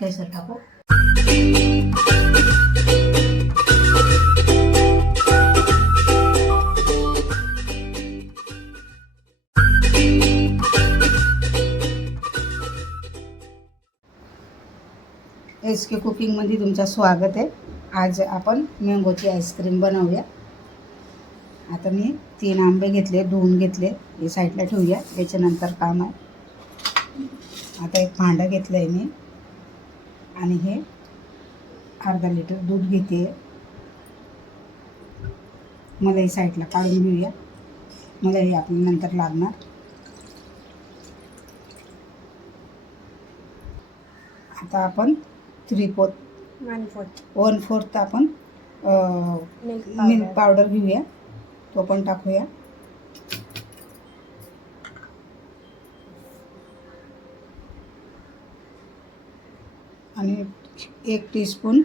केसर टाकू. SK कुकिंगमध्ये तुमचं स्वागत आहे. आज आपण मँगोची आईस्क्रीम बनवूया. आता मी 3 आंबे घेतले, धुवून घेतले, हे साईडला ठेवूया, त्याच्यानंतर काम आहे. आता एक भांडं घेतलं आहे मी आणि हे अर्धा लिटर दूध घेते. मला ही साईडला काढून घेऊया, मला हे आपल्या नंतर लागणार. आता आपण 1/4 आपण मिल्क पावडर घेऊया, तो पण टाकूया. आणि 1 टीस्पून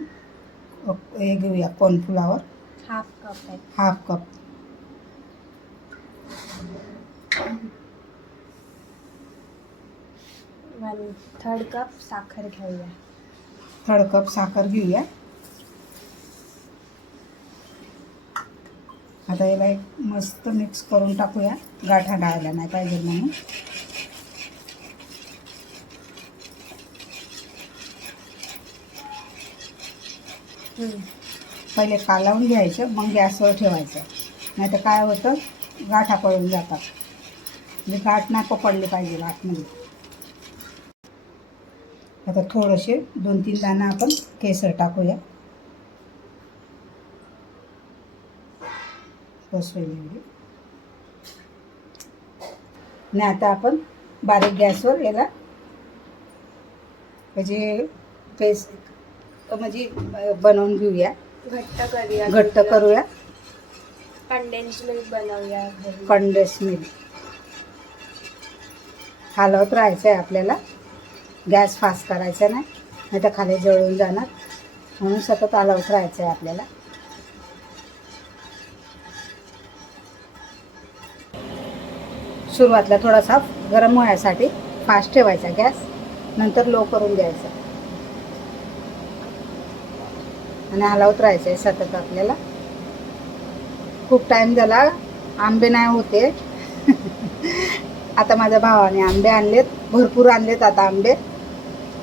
हे घेऊया cornflour, half cup. Third cup साखर घेऊया. थर्ड कप साखर घेऊया. आता याला एक मस्त मिक्स करून टाकूया, गाठा डाळायला नाही पाहिजे म्हणून. पहिले कालवून घ्यायचं, मग गॅसवर ठेवायचं, नाही तर काय होतं, गाठा पडून जातात. म्हणजे गाठ नाही पकडली पाहिजे आतमध्ये. आता थोडेसे 2-3 दाणा आपण केसर टाकूया, बसवेली. आणि आता आपण बारीक गॅसवर याला म्हणजे पेस्ट म्हणजे बनवून घेऊया, घट्ट करूया. कंडेन्स मिल्क बनवूया. कंडेन्स मिल्क हलवत राहायचं आहे आपल्याला, गॅस फास्ट करायचा नाही, नाही तर खाली जळून जाणार, म्हणून सतत हलवत राहायचं आहे आपल्याला. सुरुवातीला थोडासा गरम होण्यासाठी फास्ट ठेवायचा गॅस, नंतर लो करून द्यायचा आणि हलवत राहायचं आहे सतत आपल्याला. खूप टाईम झाला, आंबे नाही होते. आता माझ्या भावाने आंबे आणलेत, भरपूर आणलेत. आता आंबे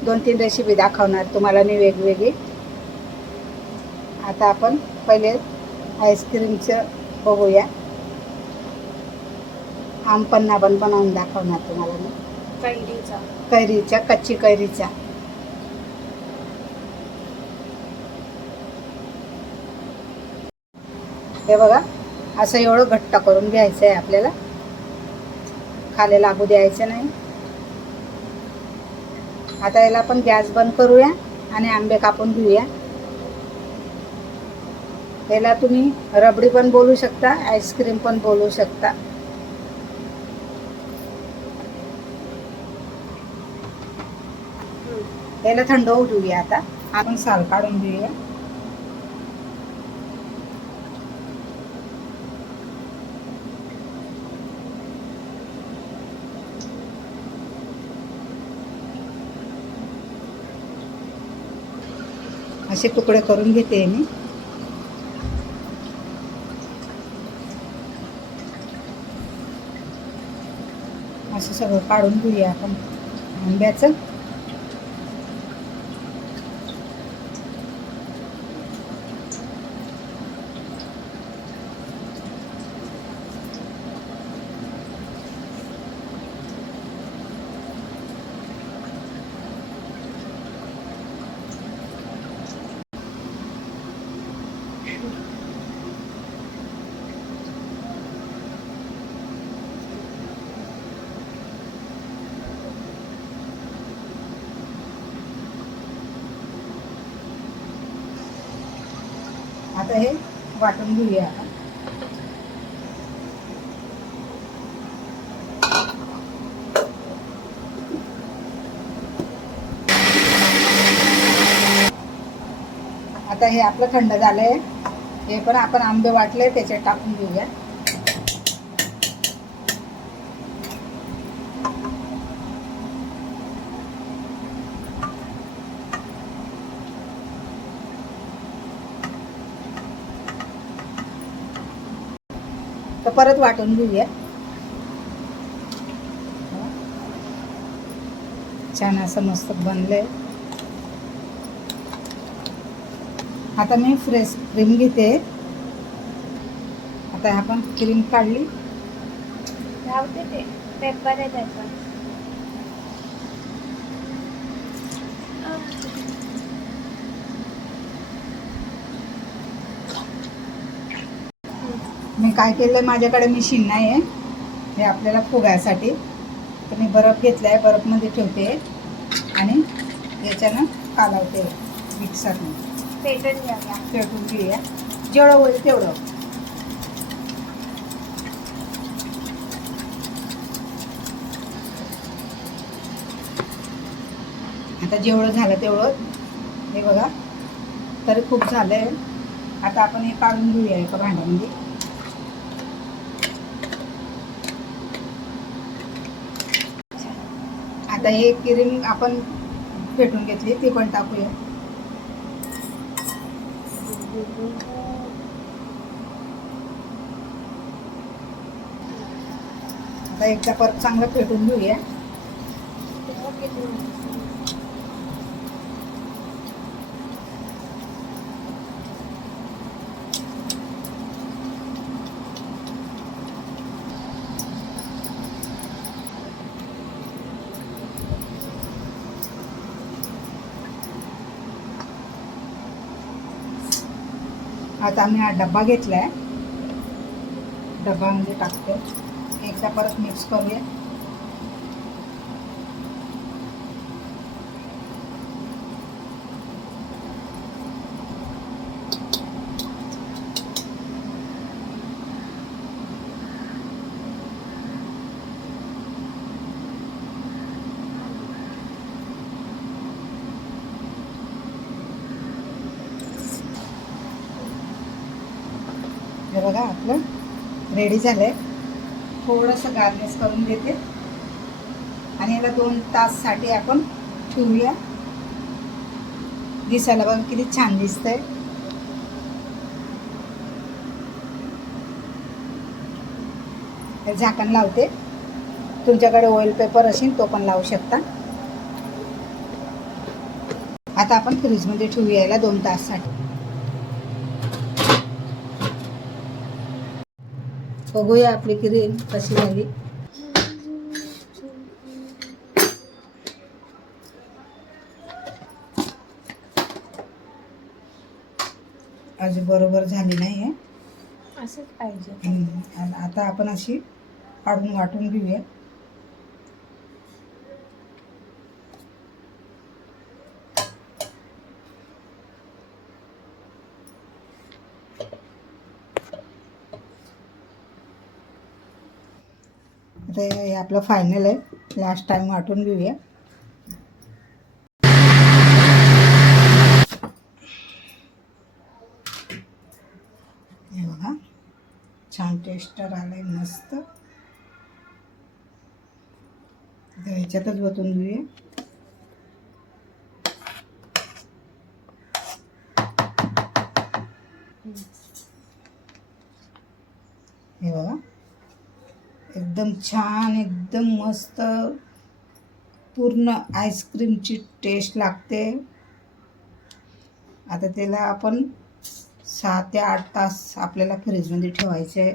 2-3 रेसिपी दाखवणार तुम्हाला मी वेगवेगळी. आता आपण पहिले आईस्क्रीमचं बघूया. आमपन्ना पण बनवून दाखवणार तुम्हाला मी. कैरीच्या, कच्ची कैरीच्या. हे बघा, असं एवढं घट्ट करून घ्यायचं आहे आपल्याला, खाली लागू द्यायचं नाही. आता याला आपण गॅस बंद करूया आणि आंबे कापून घेऊया. याला तुम्ही रबडी पण बोलू शकता, आईस्क्रीम पण बोलू शकता. याला थंड होऊ देऊया. आता आपण साल काढून घेऊया. असे तुकडे करून घेते मी. असं सगळं काढून घेऊया आपण आंब्याचं. आता हे वाटून घेऊया आपण. आता हे आपलं थंड झालंय. हे पण आपण आंबे वाटले त्याच्यात टाकून घेऊया. आता परत वाटून घेऊया. छान असं मस्त बनलंय. आता मी फ्रेश क्रीम घेते. आता आपण क्रीम काढली. राहते ते पेपर आहे त्याचा. मी काय केलंय, माझ्याकडे मशीन नाही आहे हे आपल्याला फुगायसाठी, तर मी बर्फ घेतलाय, बर्फमध्ये ठेवते आणि याच्यानं कालवते मिक्सरने. पेटून घ्यावा. फेटून घेऊया जेवढं होईल तेवढं. आता जेवढं झालं तेवढं. हे बघा, तरी खूप झालंय. आता आपण हे काढून घेऊया एका भांड्यामध्ये. आता हे क्रीम आपण फेटून घेतली ती पण टाकूया. आता एकदा परत चांगलं फेटून घेऊया. आता आम्ही हा डब्बा घेतलाय, डब्बामध्ये टाकते. एकदा परत मिक्स करूया. हे बघा आपलं रेडी झालंय. थोडंसं गार्निश करून देते आणि याला 2 ताससाठी आपण ठेवूया. दिसायला बघा किती छान दिसतंय. झाकण लावते. तुमच्याकडे ऑइल पेपर असेल तो पण लावू शकता. आता आपण फ्रीजमध्ये ठेवूया याला 2 ताससाठी. बघूया आपली क्रीम कशी झाली. अजून बरोबर झाली नाही आहे. असंच पाहिजे. आता आपण अशी काढून वाटून घेऊया. आता हे आपलं फायनल आहे. लास्ट टाइम वाटून घेऊया. हे बघा छान टेस्टर आलंय मस्त. आता ह्याच्यातच वतून घेऊया. हे बघा एकदम छान, एकदम मस्त, पूर्ण आईस्क्रीमची टेस्ट लागते. आता त्याला आपण 6 ते 8 तास आपल्याला फ्रीजमध्ये ठेवायचे.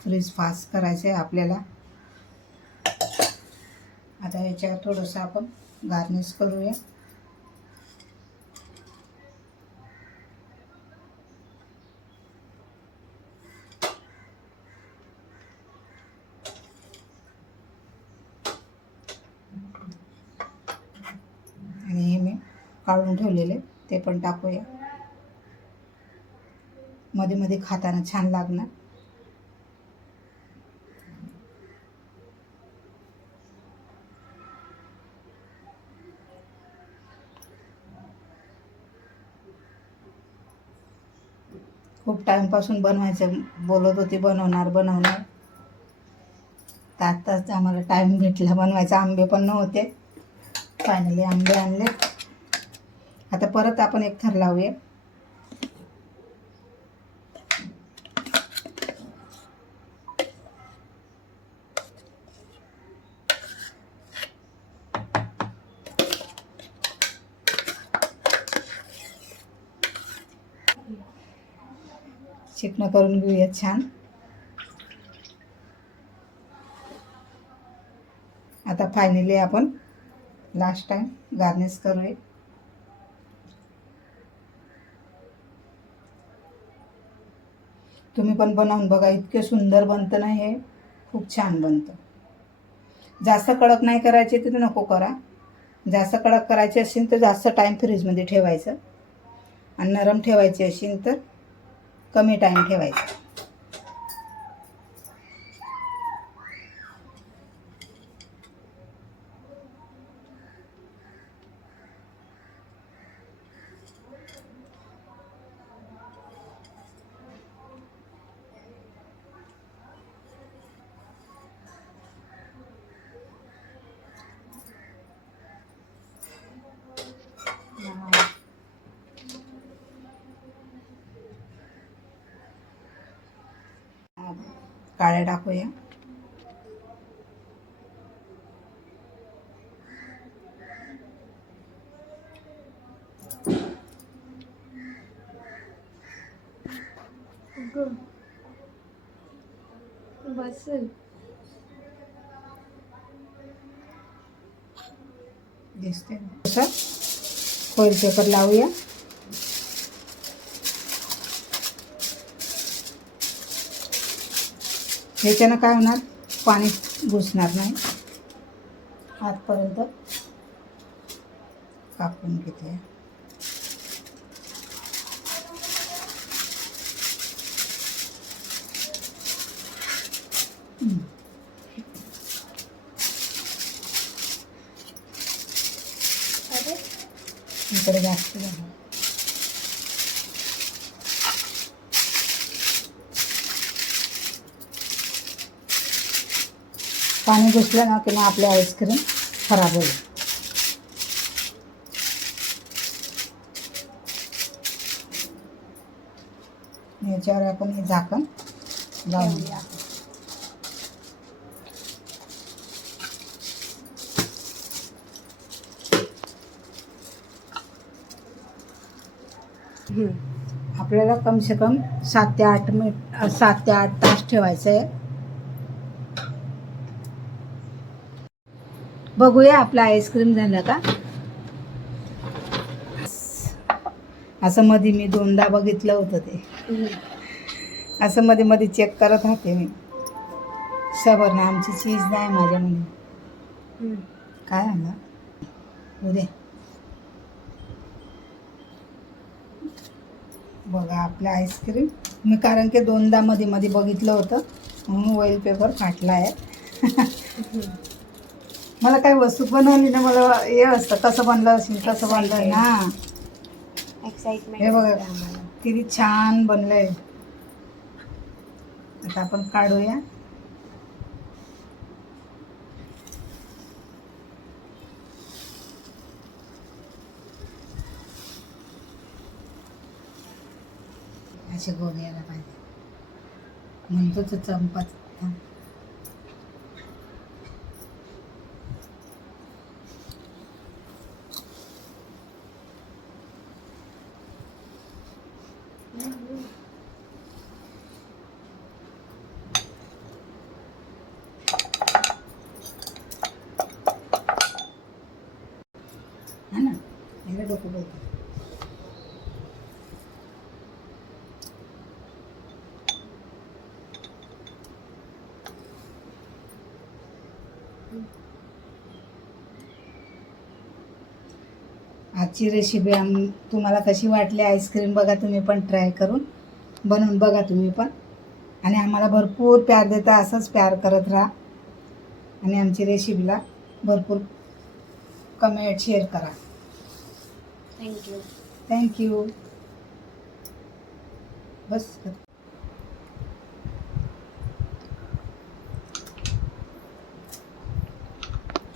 फ्रीज फास्ट करायचे आपल्याला. आता याच्यावर थोडंसं आपण गार्निश करूया. आणि हे मी काढून ठेवलेले ते पण टाकूया. मध्ये मध्ये खाताना छान लागणार. खूप टाईमपासून बनवायचं बोलत होती, बनवणार. तर आत्ताच आम्हाला टाईम भेटला बनवायचा. आंबे पण नव्हते, फायनली आंबे आणले. आता परत आपण एक थर लावूया. चिकनं करून घेऊया छान. आता फायनली आपण लास्ट टाइम गार्निश करूया. तुम्ही पण बनवून बघा, इतके सुंदर बनतं ना हे, खूप छान बनतं. जास्त कडक नाही करायचे तर नको करा. जास्त कडक करायचे असेल तर जास्त टाईम फ्रीजमध्ये ठेवायचं, आणि नरम ठेवायचे असेल तर कमी टाईम ठेवायचा. काळ्या टाकूया. बस दिसते ना. फॉईल पेपर लावूया. ह्याच्यानं काय होणार, पाणी घुसणार नाही. आतपर्यंत कापून घेते. अरे इकडे जास्त झालं. पाणी घुसलं ना की मग आपली आईस्क्रीम खराब होईल. याच्यावर आपण हे झाकण लावून द्या. आपल्याला कम से कम 7 ते 8 तास ठेवायचं आहे. बघूया आपलं आईस्क्रीम झालं का. असं मध्ये मी 2दा बघितलं होतं ते. असं मध्ये मध्ये चेक करत राहते मी. सबर ना, आमची चीज नाही माझ्यामध्ये. काय आलं उद्या बघा आपलं आईस्क्रीम. मी कारण की 2दा मध्ये मध्ये बघितलं होतं म्हणून ऑइल पेपर फाटला आहे. मला काही वस्तू बनवली ना, मला हे असतं कसं बनलं असेल कसं बनलं ना. एक्साइटमेंट हे बघा किती छान बनलंय. आता आपण काढूया. असे गोल यायला पाहिजे. म्हणतो तो चंपात. है ना, याला डोकं बोलतो. आजची रेसिपी तुम्हाला कशी वाटली आईस्क्रीम, बघा तुम्ही पण ट्राय करून बनवून बघा तुम्ही पण. आणि आम्हाला भरपूर प्यार देता, असंच प्यार करत राहा. आणि आमची रेसिपीला भरपूर कमेंट शेअर करा. थँक्यू. थँक्यू. बस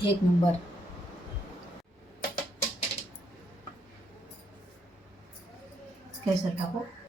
एक नंबर. केसर टाकू.